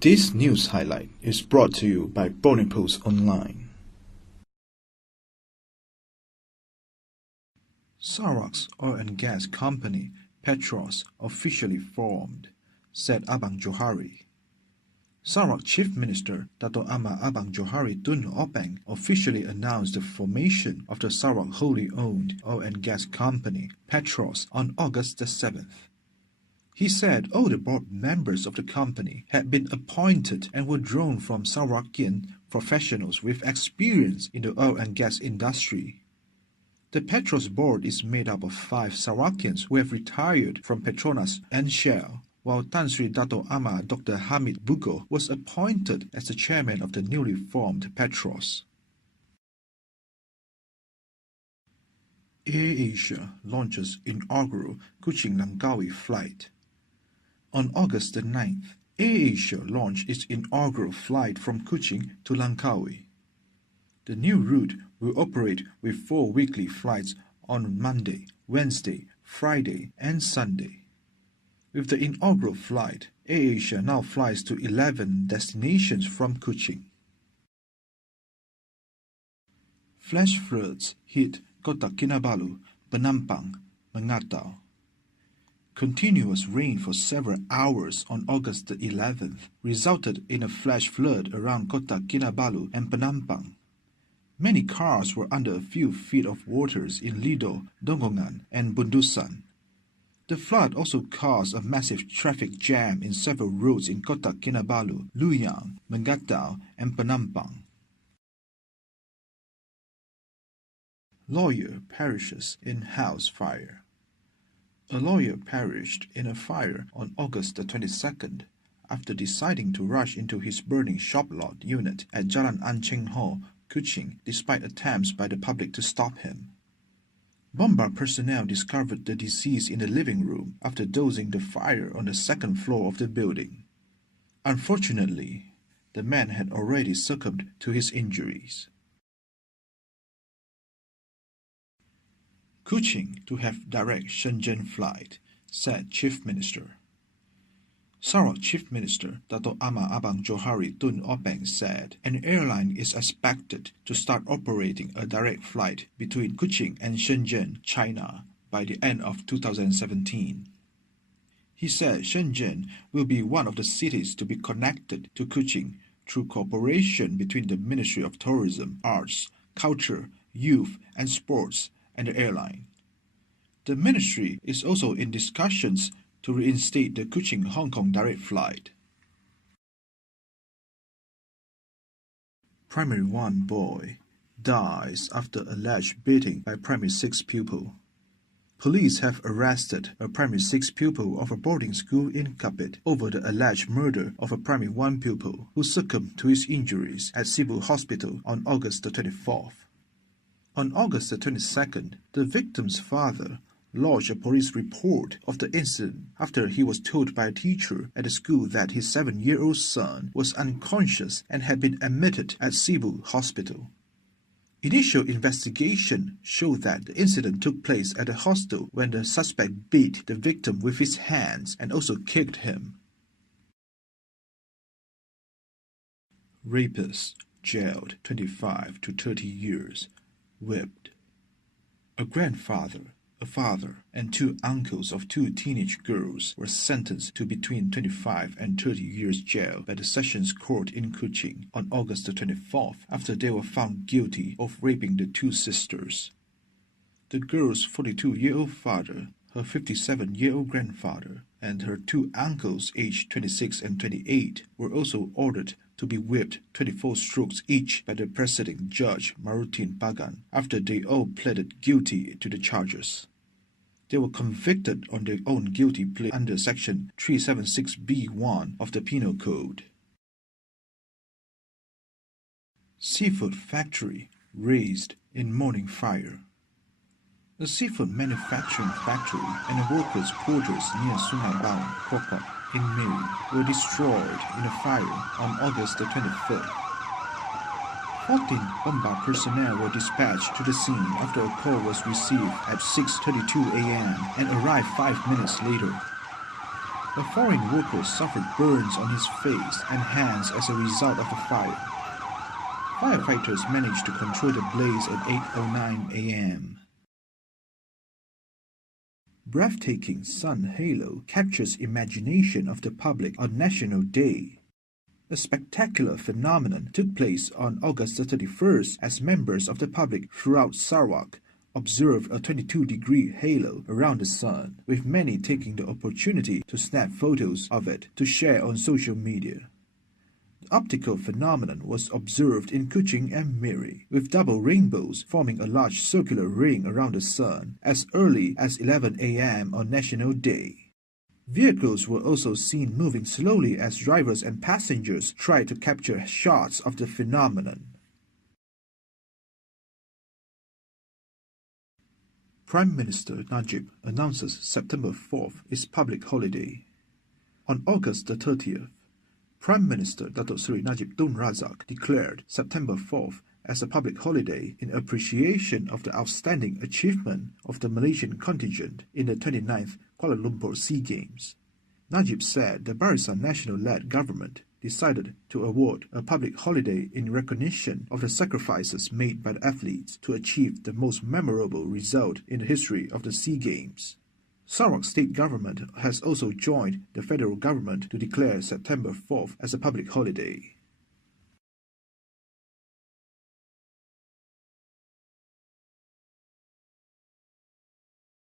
This news highlight is brought to you by Borneo Online. Sarawak's oil and gas company, Petros, officially formed, said Abang Johari. Sarawak Chief Minister Dato' Ahmad Abang Johari Tun Openg officially announced the formation of the Sarawak wholly owned oil and gas company, Petros, on August the 7th. He said all the board members of the company had been appointed and were drawn from Sarawakian professionals with experience in the oil and gas industry. The Petros board is made up of 5 Sarawakians who have retired from Petronas and Shell, while Tan Sri Dato' Ahmad Dr. Hamid Bugo was appointed as the chairman of the newly formed Petros. AirAsia launches inaugural Kuching Langkawi flight. On August the 9th, AirAsia launched its inaugural flight from Kuching to Langkawi. The new route will operate with 4 weekly flights on Monday, Wednesday, Friday, and Sunday. With the inaugural flight, AirAsia now flies to 11 destinations from Kuching. Flash floods hit Kota Kinabalu, Penampang, Mengatau. Continuous rain for several hours on August the 11th resulted in a flash flood around Kota Kinabalu and Penampang. Many cars were under a few feet of waters in Lido, Dongongan, and Bundusan. The flood also caused a massive traffic jam in several roads in Kota Kinabalu, Luyang, Mengatau, and Penampang. Lawyer perishes in house fire. A lawyer perished in a fire on August the 22nd after deciding to rush into his burning shop lot unit at Jalan Ancheng Ho, Kuching, despite attempts by the public to stop him. Bomba personnel discovered the deceased in the living room after dosing the fire on the 2nd floor of the building. Unfortunately, the man had already succumbed to his injuries. Kuching to have direct Shenzhen flight, said Chief Minister. Sarawak Chief Minister Dato' Ahmad Abang Johari Tun Openg said an airline is expected to start operating a direct flight between Kuching and Shenzhen, China, by the end of 2017. He said Shenzhen will be one of the cities to be connected to Kuching through cooperation between the Ministry of Tourism, Arts, Culture, Youth and Sports and the airline. The ministry is also in discussions to reinstate the Kuching-Hong Kong direct flight. Primary 1 boy dies after alleged beating by Primary 6 pupil. Police have arrested a Primary 6 pupil of a boarding school in Kapit over the alleged murder of a Primary 1 pupil who succumbed to his injuries at Cebu Hospital on August the 24th. On August the 22nd, the victim's father lodged a police report of the incident after he was told by a teacher at the school that his 7-year-old son was unconscious and had been admitted at Cebu Hospital. Initial investigation showed that the incident took place at a hostel when the suspect beat the victim with his hands and also kicked him. Rapist jailed 25 to 30 years. Whipped. A grandfather, a father, and 2 uncles of 2 teenage girls were sentenced to between 25 and 30 years jail by the Sessions Court in Kuching on August the 24th after they were found guilty of raping the 2 sisters. The girl's 42-year-old father, her 57-year-old grandfather, and her 2 uncles aged 26 and 28 were also ordered to be whipped 24 strokes each by the presiding judge Marutin Pagan after they all pleaded guilty to the charges. They were convicted on their own guilty plea under Section 376B1 of the Penal Code. Seafood factory razed in morning fire. A seafood manufacturing factory and a workers' quarters near Sungai Bawang, Kokok, in Miri were destroyed in a fire on August the 25th. 14 Bomba personnel were dispatched to the scene after a call was received at 6:32 a.m. and arrived 5 minutes later. A foreign worker suffered burns on his face and hands as a result of the fire. Firefighters managed to control the blaze at 8:09 a.m. Breathtaking sun halo captures imagination of the public on National Day. A spectacular phenomenon took place on August 31st as members of the public throughout Sarawak observed a 22-degree halo around the sun, with many taking the opportunity to snap photos of it to share on social media. The optical phenomenon was observed in Kuching and Miri, with double rainbows forming a large circular ring around the sun as early as 11 a.m. on National Day. Vehicles were also seen moving slowly as drivers and passengers tried to capture shots of the phenomenon. Prime Minister Najib announces September 4th is public holiday. On August the 30th, Prime Minister Datuk Seri Najib Tun Razak declared September 4th as a public holiday in appreciation of the outstanding achievement of the Malaysian contingent in the 29th Kuala Lumpur SEA Games. Najib said the Barisan Nasional-led government decided to award a public holiday in recognition of the sacrifices made by the athletes to achieve the most memorable result in the history of the SEA Games. Sarawak state government has also joined the federal government to declare September 4th as a public holiday.